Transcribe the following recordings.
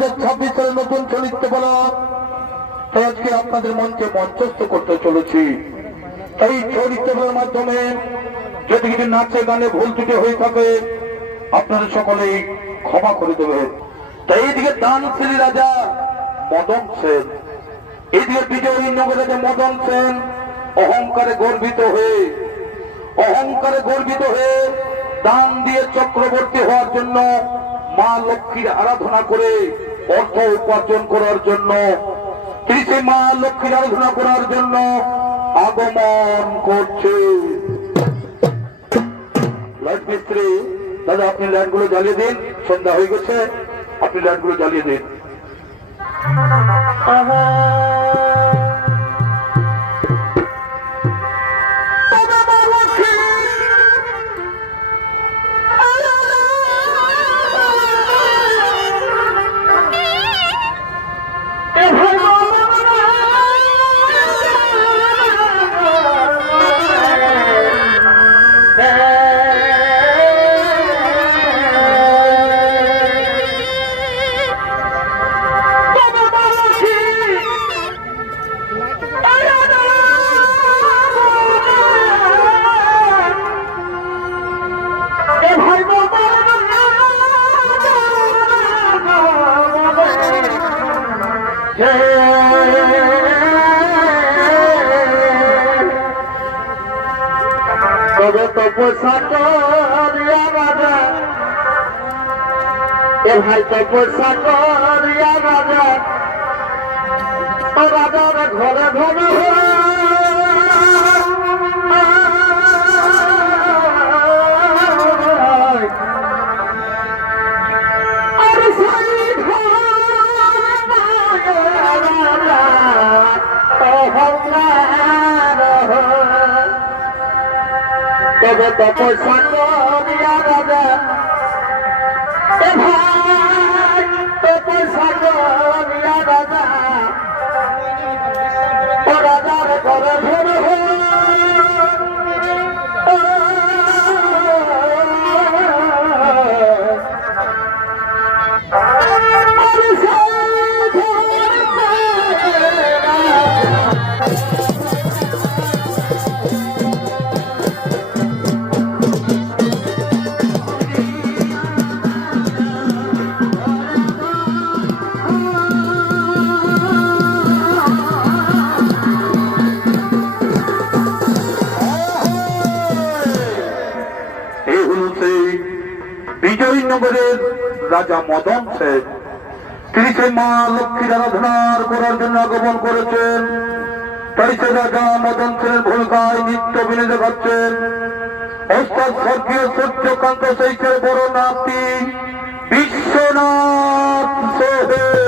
2026 সালের নতুন চরিত্র বলা, তাই আজকে আপনাদের মঞ্চে মঞ্চস্থ করতে চলেছি। তাই চরিত্রের মাধ্যমে যদি কিছু নাচে গানে ভুল ত্রুটি হয়ে থাকে আপনারা সকলেই ক্ষমা করে দেবেন। তাই এইদিকে দানশীল রাজা মদন সেন, এইদিকে বিজয়ী নগর রাজা মদন সেন অহংকারে গর্বিত হয়ে দান দিয়ে চক্রবর্তী হওয়ার জন্য, মা লক্ষ্মীর আরাধনা করে অর্থ উপার্জন করার জন্য, তিনি সেই মা লক্ষ্মীর আরাধনা করার জন্য আগমন করছে। লাইট মিস্ত্রি দাদা, আপনি লাইট গুলো জ্বালিয়ে দিন, সন্ধ্যা হয়ে গেছে, আপনি লাইট গুলো জ্বালিয়ে দিন। তপস্যা করিয়া রাজা, এ ভাই তপস্যা করিয়া রাজা, রাজার ঘরে ঘরে তবে তপস্যা করিয়া রাজা, এ ভাই তপস্যা করিয়া রাজা, ও রাজার ঘরে ঘরে বিজয়নগরের রাজা মদন সেন, তিনি সেই মা লক্ষ্মীর আরাধনার করার জন্য আগমন করেছেন। তাই সে রাজা মদন সেনের ভূমিকায় নিত্য বিনে দেখাচ্ছেন অর্থাৎ স্বর্গীয় সূর্যকান্ত শেখের বড় নাতি বিশ্বনাথ সোহেল।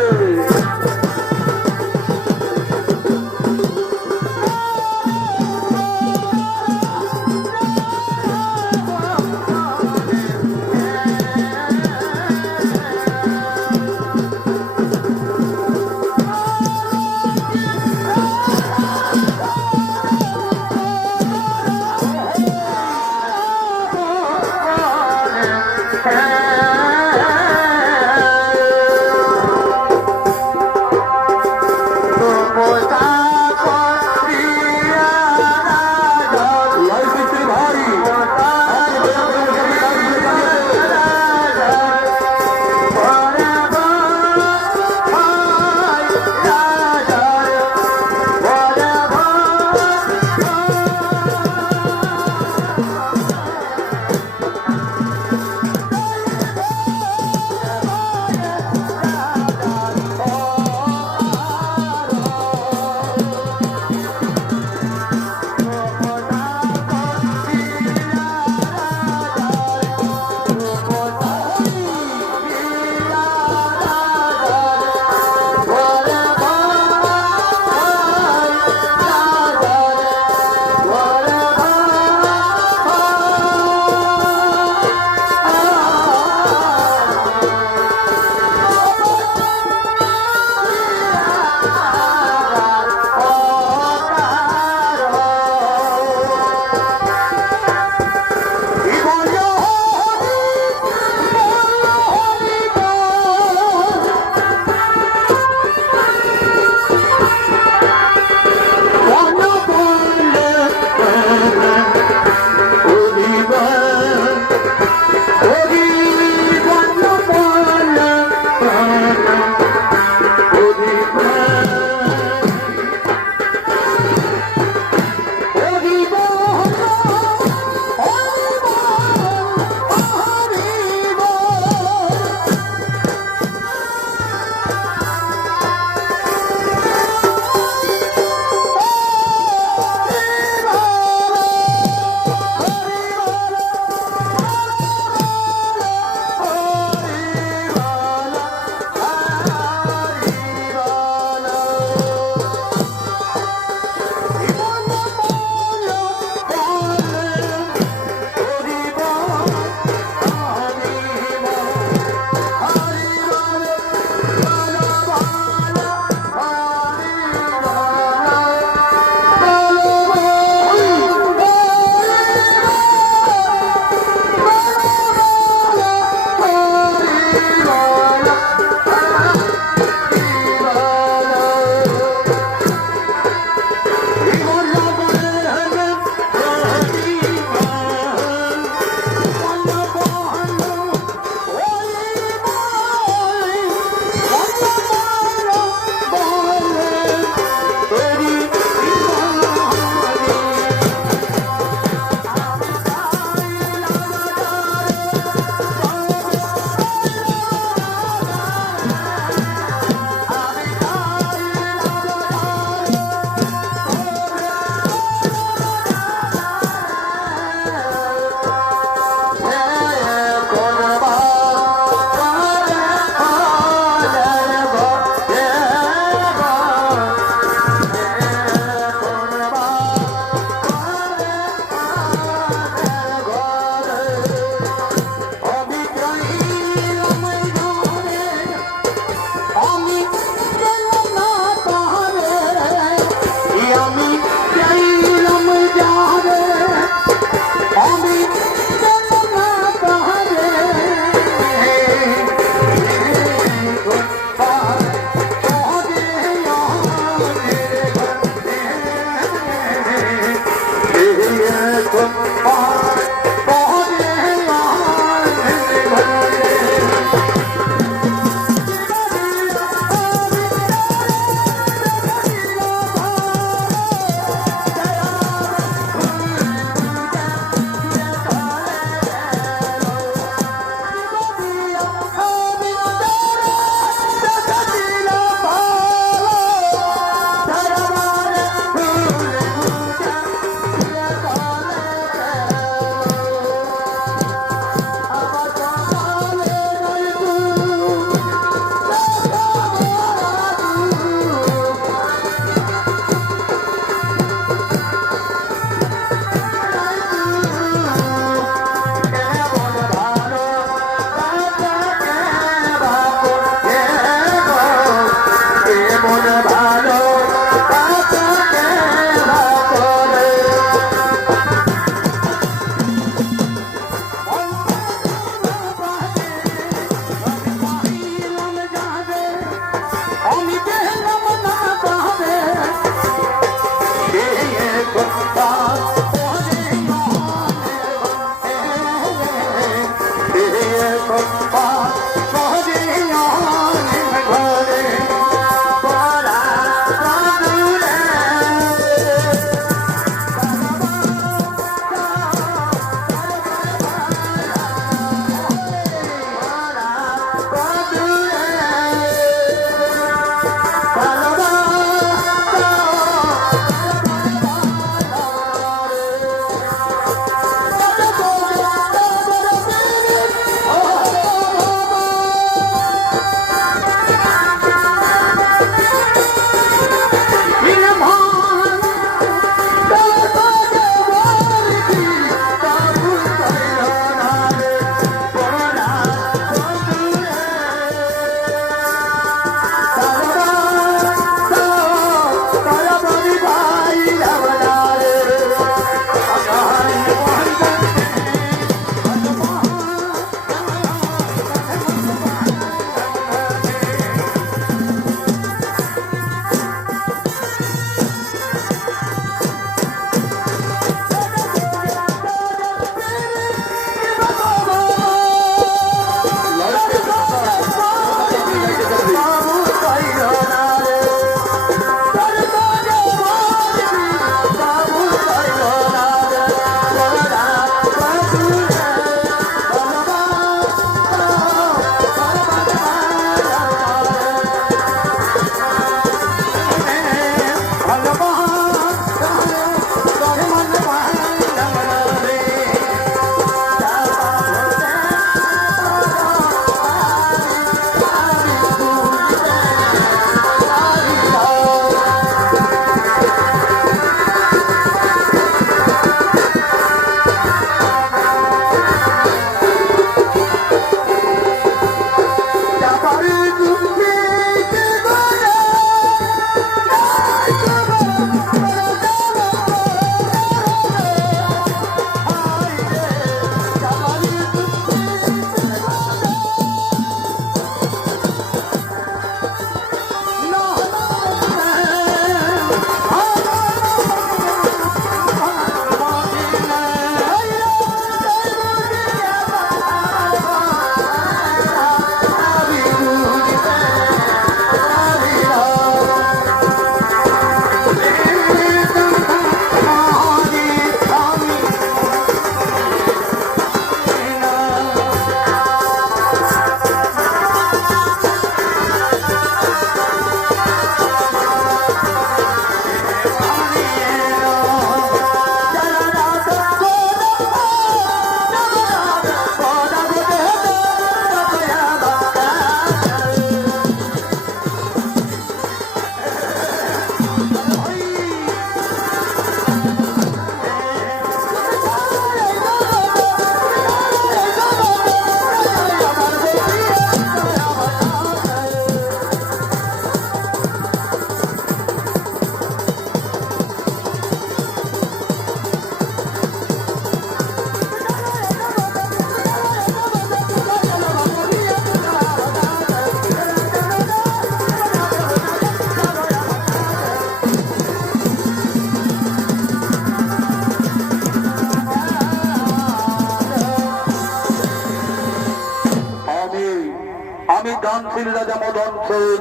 দানশীল রাজা মদন সেন।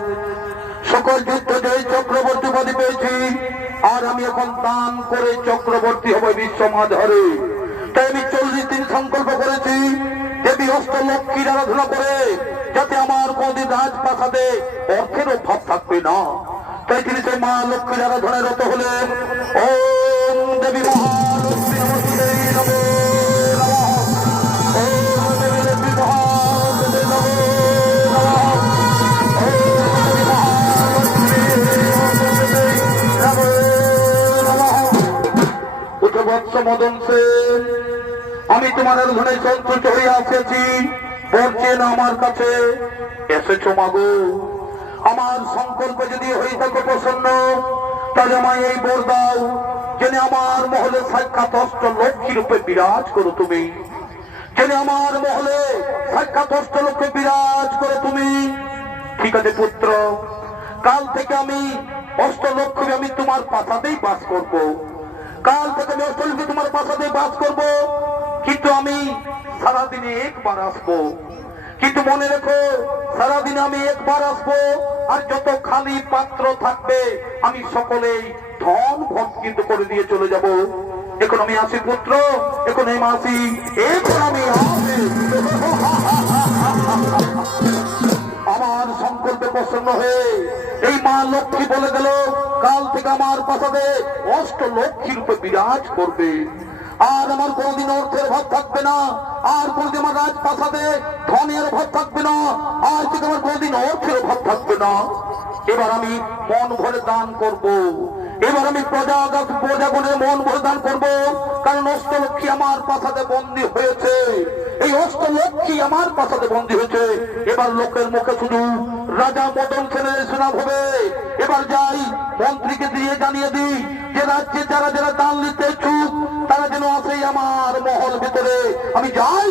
সকল যুদ্ধ জয় চক্রবর্তী উপাধি পেয়েছি, আর আমি এখন দান করে চক্রবর্তী হব বিশ্বমাধরে। তাই আমি 40 দিন সংকল্প করেছি দেবী অষ্টলক্ষ্মীর আরাধনা করে, যাতে আমার কোনদিন রাজপ্রাসাদে অর্থের অভাব থাকবে না। তাই তিনি সেই মা লক্ষ্মীর আরাধনায় রত হলেন। ওম দেবী মহালক্ষ্মী নমস্তে নমো নমঃ। ওম দেবী লক্ষ্মী মহালক্ষ্মী নমো নমঃ। ওম দেবী মহালক্ষ্মী নমো নমঃ। উঠো বৎস মদন সেন, আমি তোমার আরাধনায় সন্তুষ্ট হয়ে আসিয়াছি। বলছে না আমার কাছে এসেছো মাগো। আমার সংকল্প যদি হয়ে থাকো প্রসন্ন, তাহলে আমায় এই বর দাও, যেন আমার মহলে সাক্ষাৎ অষ্টলক্ষ্মী রূপে বিরাজ করো তুমি। যেন আমার মহলে সাক্ষাৎ অষ্টলক্ষ্মী বিরাজ করো তুমি। ঠিক আছে পুত্র, কাল থেকে আমি অষ্টলক্ষ্মী আমি তোমার প্রাসাদেই বাস করব। কাল থেকে আমি অষ্টলক্ষ্মী তোমার প্রাসাদেই বাস করব, কিন্তু আমি সারাদিনে একবার আসবো। কিন্তু মনে রেখো, সারাদিনে আমি একবার আসবো, আর যত খালি পাত্র থাকবে আমি সকলেই ধন ভোগ কিন্তু করে দিয়ে চলে যাব। এখন আমি আসি পুত্র, এখন আমি আসি, এখন আমি আসি। আমার সংকল্পে প্রসন্ন হয়ে এই মা লক্ষ্মী বলে গেল, কাল থেকে আমার প্রাসাদে অষ্টলক্ষ্মী রূপে বিরাজ করবে। আর আমার কোনদিন অর্থের অভাব থাকবে না, আর কোনদিন আমার রাজপ্রাসাদে ধনের অভাব থাকবে না, আর থেকে আমার কোনদিন অর্থের অভাব থাকবে না। এবার আমি মন ভরে দান করব। এবার আমি প্রজাগণের মন ভরে দান করব, কারণ অষ্টলক্ষ্মী আমার প্রাসাদে বন্দী হয়েছে। এই অষ্টলক্ষ্মী আমার প্রাসাদে বন্দী হয়েছে। এবার লোকের মুখে শুধু রাজা মদন সেনের সুনাম হবে। এবার যাই মন্ত্রীকে দিয়ে জানিয়ে দিই যে রাজ্যে যারা যারা দান নিতে ইচ্ছুক তারা যেন আসে আমার মহল ভিতরে। আমি যাই